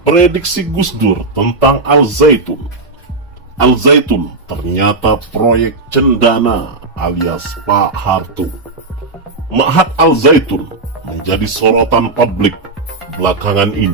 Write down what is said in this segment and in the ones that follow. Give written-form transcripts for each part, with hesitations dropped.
Prediksi Gus Dur tentang Al-Zaitun. Al-Zaitun ternyata proyek cendana alias Pak Harto. Ma'had Al-Zaitun menjadi sorotan publik belakangan ini.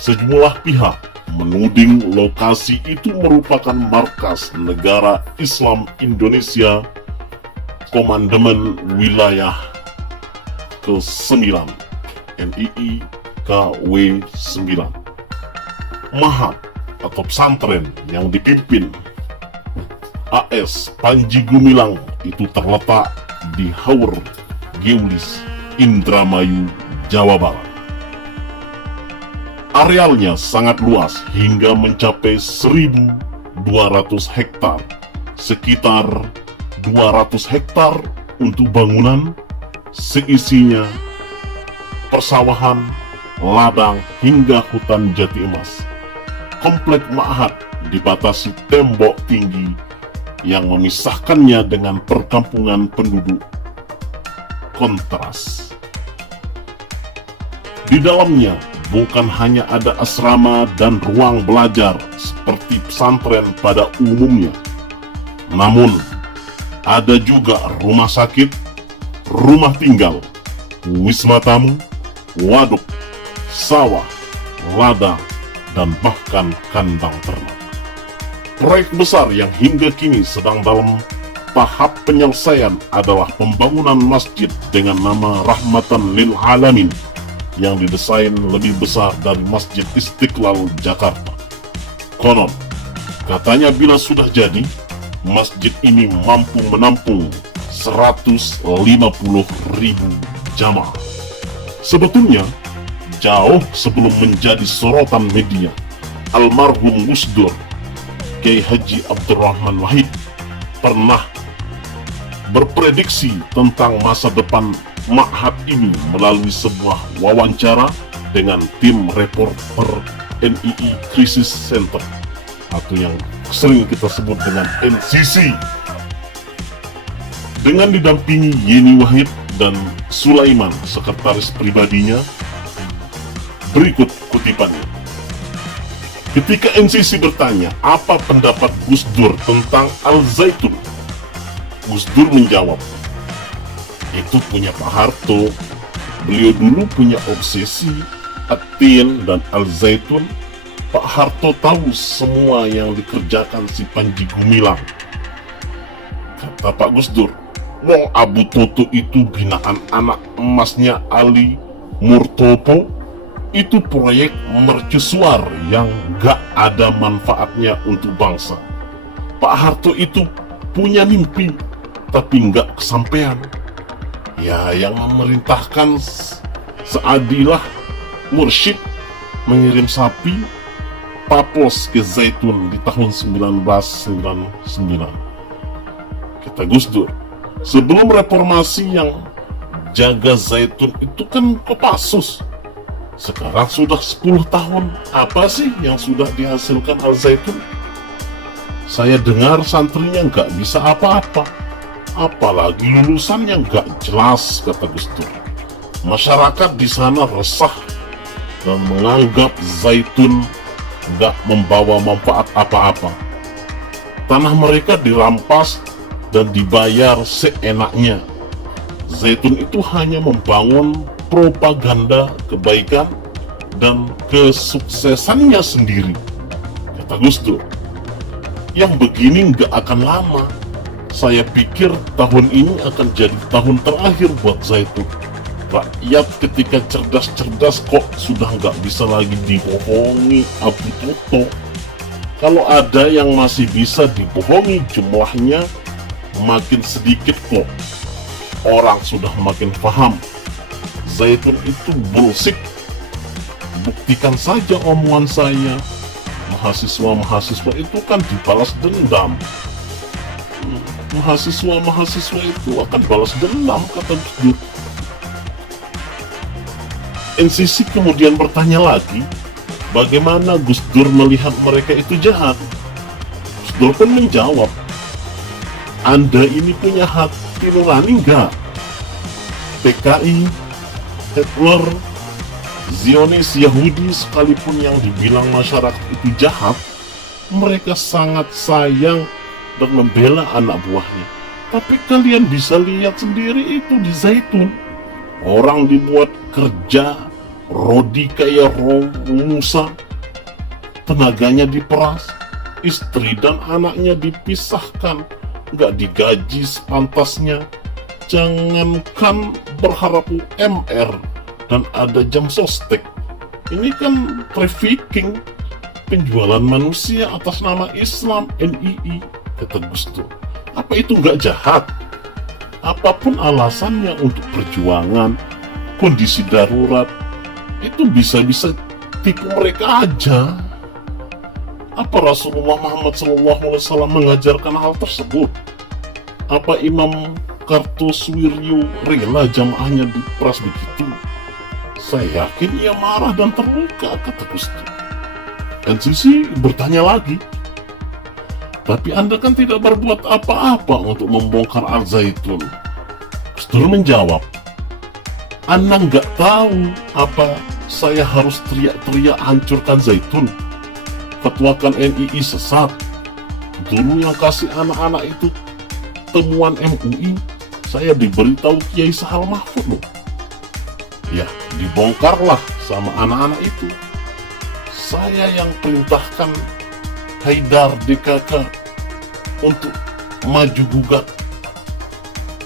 Sejumlah pihak menuding lokasi itu merupakan markas Negara Islam Indonesia Komandemen Wilayah ke-9 NII KW9. Ma'had atau pesantren yang dipimpin AS Panji Gumilang itu terletak di Haur Geulis, Indramayu, Jawa Barat. Arealnya sangat luas hingga mencapai 1.200 hektar, sekitar 200 hektar untuk bangunan, seisinya persawahan, ladang hingga hutan jati emas. Komplek Ma'had dibatasi tembok tinggi yang memisahkannya dengan perkampungan penduduk kontras. Di dalamnya bukan hanya ada asrama dan ruang belajar seperti pesantren pada umumnya, namun ada juga rumah sakit, rumah tinggal, wisma tamu, waduk, sawah, ladang, dan bahkan kandang ternak. Proyek besar yang hingga kini sedang dalam tahap penyelesaian adalah pembangunan masjid dengan nama Rahmatan Lil Alamin yang didesain lebih besar dari Masjid Istiqlal Jakarta. Konon, katanya bila sudah jadi, masjid ini mampu menampung 150.000 jamaah. Sebetulnya, jauh sebelum menjadi sorotan media, almarhum Gus Dur, Kiai Haji Abdurrahman Wahid, pernah berprediksi tentang masa depan Ma'had ini melalui sebuah wawancara dengan tim reporter NII Crisis Center atau yang sering kita sebut dengan NCC, dengan didampingi Yeni Wahid dan Sulaiman, sekretaris pribadinya. Berikut kutipannya. Ketika NCC bertanya apa pendapat Gus Dur tentang Al-Zaitun, Gus Dur menjawab, itu punya Pak Harto. Beliau dulu punya obsesi Atin dan Al-Zaitun. Pak Harto tahu semua yang dikerjakan si Panji Gumilang. Kata Pak Gus Dur, wong Abu Toto itu binaan anak emasnya Ali Murtopo. Itu proyek mercusuar yang gak ada manfaatnya untuk bangsa. Pak Harto itu punya mimpi, tapi gak kesampaian. Ya, yang memerintahkan Saadilah Mursyid mengirim sapi Papos ke Zaitun di tahun 1999. Kata Gus Dur, sebelum reformasi yang jaga Zaitun itu kan Kopassus. Sekarang sudah 10 tahun, apa sih yang sudah dihasilkan Al-Zaitun? Saya dengar santrinya nggak bisa apa-apa, apalagi lulusannya nggak jelas, kata Gus Dur. Masyarakat di sana resah dan menganggap Zaitun nggak membawa manfaat apa-apa. Tanah mereka dirampas dan dibayar seenaknya. Zaitun itu hanya membangun propaganda kebaikan dan kesuksesannya sendiri, kata Gus Dur. Yang begini nggak akan lama. Saya pikir tahun ini akan jadi tahun terakhir buat Zaitun. Rakyat ketika cerdas-cerdas kok sudah nggak bisa lagi dibohongi Abu Toto. Kalau ada yang masih bisa dibohongi, jumlahnya makin sedikit kok. Orang sudah makin paham Zaitun itu bullshit. Buktikan saja omongan saya. Mahasiswa-mahasiswa itu kan dibalas dendam. Mahasiswa-mahasiswa itu akan balas dendam, kata Gus Dur. NCC kemudian bertanya lagi, bagaimana Gus Dur melihat mereka itu jahat? Gus Dur pun menjawab, Anda ini punya hati nurani nggak? PKI, Hitler, Zionis Yahudi sekalipun yang dibilang masyarakat itu jahat, mereka sangat sayang dan membela anak buahnya. Tapi kalian bisa lihat sendiri itu di Zaitun. Orang dibuat kerja, rodi kayak Musa, tenaganya diperas, istri dan anaknya dipisahkan, nggak digaji sepantasnya. Jangankan berharap UMR dan ada jam sostek, ini kan trafficking, penjualan manusia atas nama Islam, NII, kata Gus Dur. Apa itu nggak jahat? Apapun alasannya untuk perjuangan, kondisi darurat, itu bisa-bisa tipu mereka aja. Apa Rasulullah Muhammad SAW mengajarkan hal tersebut? Apa Imam Kartosuwiryo rela jamaahnya diperas begitu? Saya yakin ia marah dan terluka, kata Gus Dur. NCC bertanya lagi, tapi Anda kan tidak berbuat apa-apa untuk membongkar Al-Zaitun. Gus Dur menjawab, Anda nggak tahu apa saya harus teriak-teriak hancurkan Zaitun, fatwakan NII sesat. Dulu yang kasih anak-anak itu temuan MUI, saya diberitahu Kiai Sahal Mahfud loh. Ya, dibongkarlah sama anak-anak itu. Saya yang perintahkan Haidar DKK untuk maju gugat.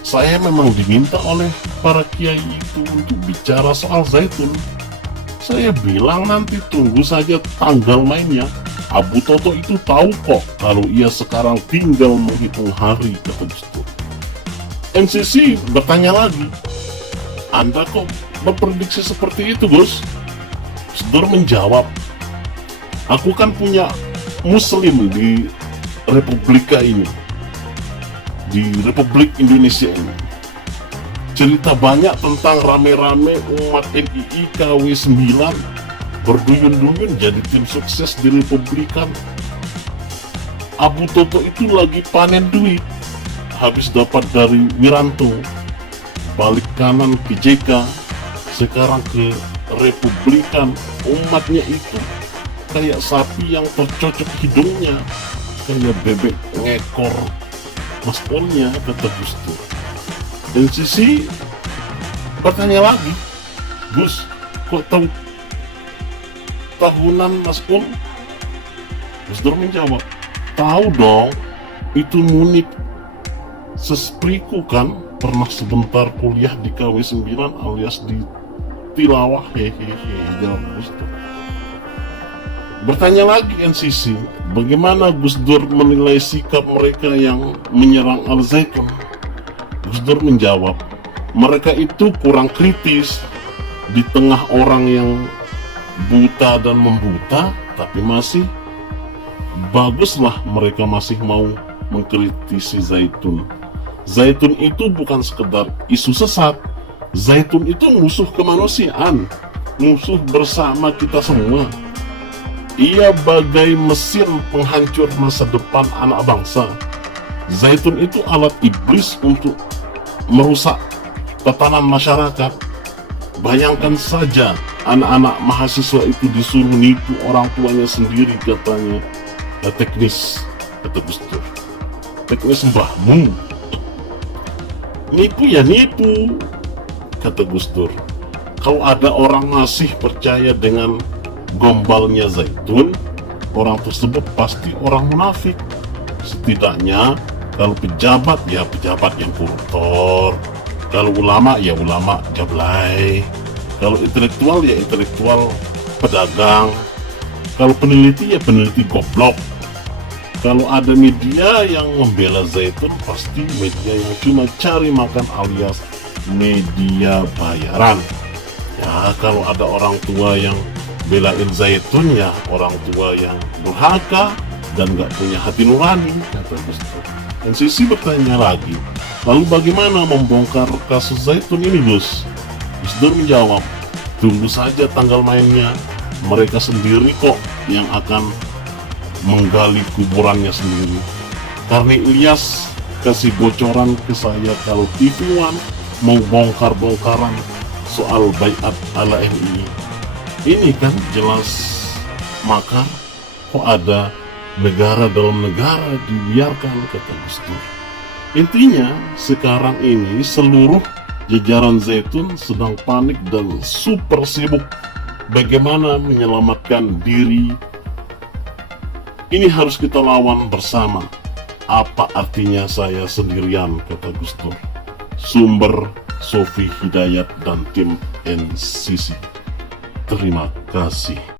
Saya memang diminta oleh para kiai itu untuk bicara soal Zaitun. Saya bilang nanti tunggu saja tanggal mainnya. Abu Toto itu tahu kok kalau ia sekarang tinggal menghitung hari, kata Gus Dur. NCC bertanya lagi, Anda kok berprediksi seperti itu, Gus? Gus Dur menjawab, aku kan punya Muslim di Republika ini, di Republik Indonesia ini. Cerita banyak tentang rame-rame umat NII KW9 berduyun-duyun jadi tim sukses di Republikan. Abu Toto itu lagi panen duit, habis dapat dari Wiranto, balik kanan ke JK, sekarang ke Republikan. Umatnya itu kayak sapi yang tercocok hidungnya, kayak bebek ngekor maskolnya, kata Gus Dur. NCC bertanya lagi, Gus, kok tahu tahunan maskol? Gus Dur menjawab, tahu dong, itu Munib Sespriku kan, pernah sebentar kuliah di KW9 alias di Tilawah, hehehe, jawab Gus Dur. Bertanya lagi NCC, bagaimana Gus Dur menilai sikap mereka yang menyerang Al-Zaitun? Gus Dur menjawab, mereka itu kurang kritis. Di tengah orang yang buta dan membuta, tapi masih baguslah mereka masih mau mengkritisi Zaitun. Zaitun itu bukan sekedar isu sesat. Zaitun itu musuh kemanusiaan, musuh bersama kita semua. Ia bagai mesin penghancur masa depan anak bangsa. Zaitun itu alat iblis untuk merusak tatanan masyarakat. Bayangkan saja, anak-anak mahasiswa itu disuruh nipu orang tuanya sendiri, katanya. Teknis, kata Gus Dur. Teknis mbahmu. Nipu ya nipu, kata Gus Dur. Kalau ada orang masih percaya dengan gombalnya Zaitun, orang tersebut pasti orang munafik. Setidaknya kalau pejabat ya pejabat yang koruptor, kalau ulama ya ulama jablay, kalau intelektual ya intelektual pedagang, kalau peneliti ya peneliti goblok. Kalau ada media yang membela Zaitun, pasti media yang cuma cari makan alias media bayaran. Ya, kalau ada orang tua yang belain Zaitun, ya orang tua yang durhaka dan gak punya hati nurani, kata Gus Dur. NCC bertanya lagi, lalu bagaimana membongkar kasus Zaitun ini, Gus? Gus Dur menjawab, tunggu saja tanggal mainnya. Mereka sendiri kok yang akan menggali kuburannya sendiri. Karena Ilyas kasih bocoran ke saya kalau TV One mau bongkar-bongkaran soal baiat ala NII. Ini kan jelas makar. Kok ada negara dalam negara dibiarkan, kata Gus Dur. Intinya sekarang ini seluruh jajaran Zaitun sedang panik dan super sibuk bagaimana menyelamatkan diri. Ini harus kita lawan bersama. Apa artinya saya sendirian, kata Gus Dur. Sumber Sofi Hidayat dan tim NCC. Terima kasih.